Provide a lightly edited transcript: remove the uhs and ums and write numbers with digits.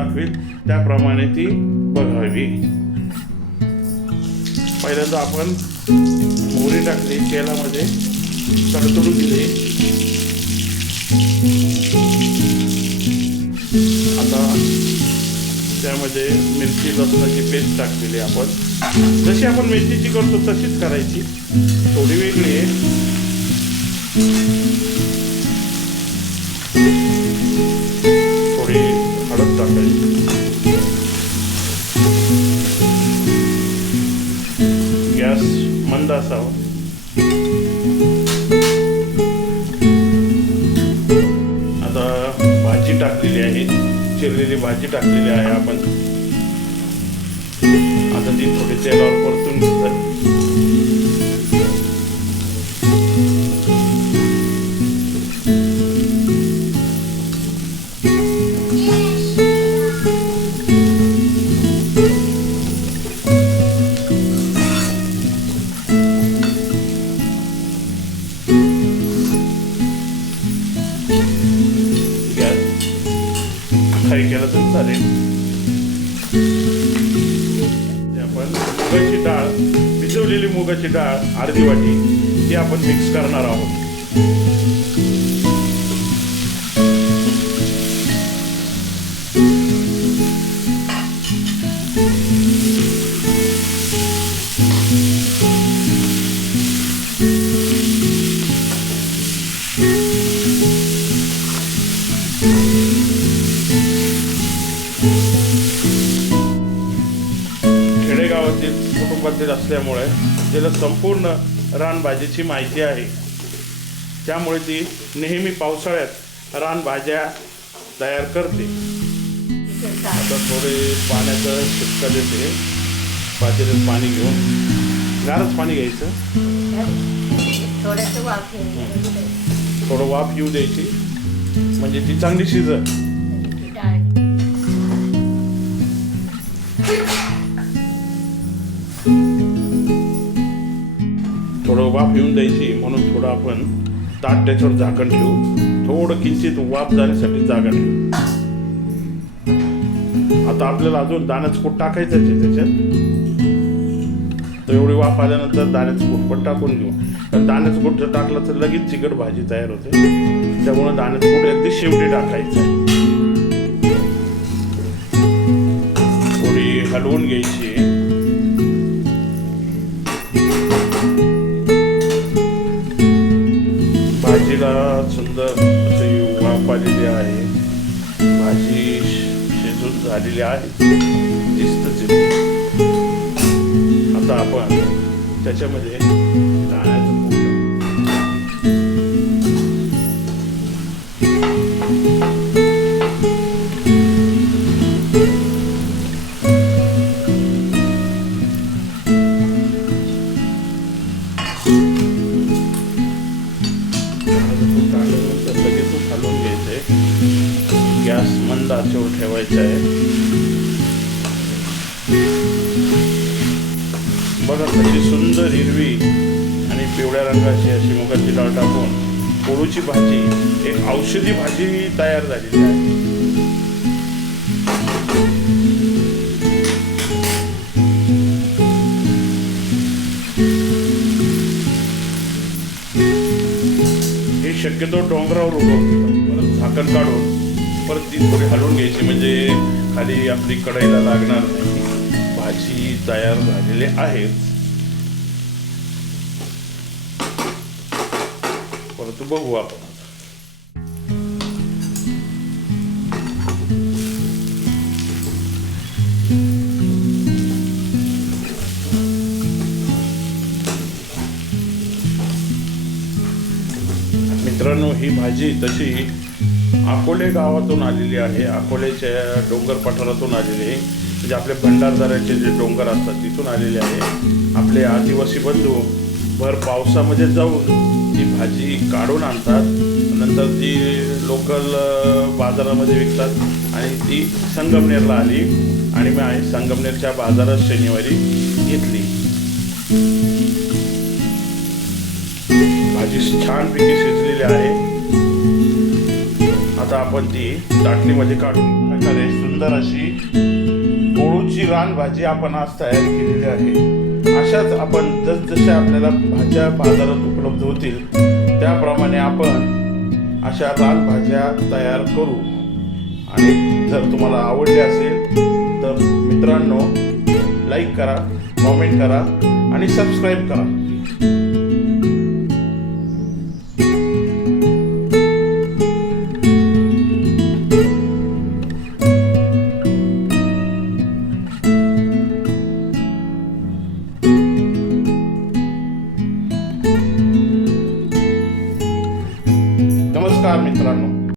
दाखवेल त्याप्रमाणे ती बघावी. पहिल्यांदा आपण मोहरी टाकली, तेलामध्ये तडतडू दिले. आता त्यामध्ये मिरची लसणाची पेस्ट टाकलेली आपण. जशी आपण मेथीची करतो तशीच करायची, थोडी वेगळी आहे. थोडी हळद टाकायची. गॅस मंद असावा. आता भाजी टाकलेली आहे, चिरलेली भाजी टाकलेली आहे आपण. आता ती थोडी तेलावर परतून घेतात. फ्राय केला तर चालेल. आपण मुगाची डाळ, भिजवलेली मुगाची डाळ अर्धी वाटी ती आपण मिक्स करणार आहोत. खेडेगावातील कुटुंबातील असल्यामुळे तिला संपूर्ण रानभाजीची माहिती आहे. त्यामुळे ती नेहमी पावसाळ्यात रानभाज्या तयार करते. आता थोडे पाण्याचा शिपका देते. पातेल्यात पाणी घेऊन, गारच पाणी घ्यायचं, थोडं वाफ येऊ द्यायची म्हणजे ती चांगली शिजत. थोडं वाफ येऊन द्यायची म्हणून थोडं आपण ताट त्याच्यावर झाकण ठेवू. थोडं किंचित वाफ जाण्यासाठी जागा ठेवू. आता आपल्याला अजून दाण्याचं कूट टाकायचं आहे त्याच्यात. तर एवढी वाफ आल्यानंतर दाण्याचं कूट पण टाकून घेऊ. कारण दाण्याचं कूट जर टाकलं तर लगेच चिकट भाजी तयार होते. त्यामुळे दाण्याचं कूट अगदी शेवटी टाकायचं आहे. थोडी हलवून घ्यायची. भाजीला सुंदर अशी वाफ आलेली आहे. भाजी शिजून झालेली आहे, दिसतच येते. आता आपण त्याच्यामध्ये दाण्याचं कूट, लगेच हलवून घ्यायचंय. गॅस मंद आचेवर ठेवायचा आहे. बघा कशी सुंदर हिरवी आणि पिवळ्या रंगाची अशी मुगाची डाळ टाकून कोळूची भाजी, एक औषधी भाजी तयार झालेली आहे. हे शक्यतो डोंगरावर उगवते. परत झाकण काढून परत ती थोडी हलवून घ्यायची म्हणजे खाली आपली कढईला लागणार नाही. भाजी तयार झालेली आहे. परत बघू आपण. मित्रांनो, ही भाजी तशी अकोले गावातून आलेली आहे. अकोलेच्या डोंगर पठारातून आलेली आहे. म्हणजे आपले भंडारदऱ्याचे जे डोंगर असतात तिथून आलेले आहे. आपले आदिवासी बंधू भर पावसामध्ये जाऊन ती भाजी काढून आणतात. नंतर ती लोकल बाजारामध्ये विकतात आणि ती संगमनेरला आली आणि मी संगमनेरच्या बाजारात शनिवारी घेतली. भाजी छानपैकी शिजलेली आहे. आता आपण ती दाटलीमध्ये काढून प्रकारे सुंदर अशी कोळूची रानभाजी आपण आज तयार केलेली आहे. अशाच आपण जसजशा आपल्याला भाज्या बाजारात उपलब्ध होतील त्याप्रमाणे आपण अशा रानभाज्या तयार करू. आणि जर तुम्हाला आवडले असेल तर मित्रांनो लाईक करा, कमेंट करा आणि सबस्क्राईब करा.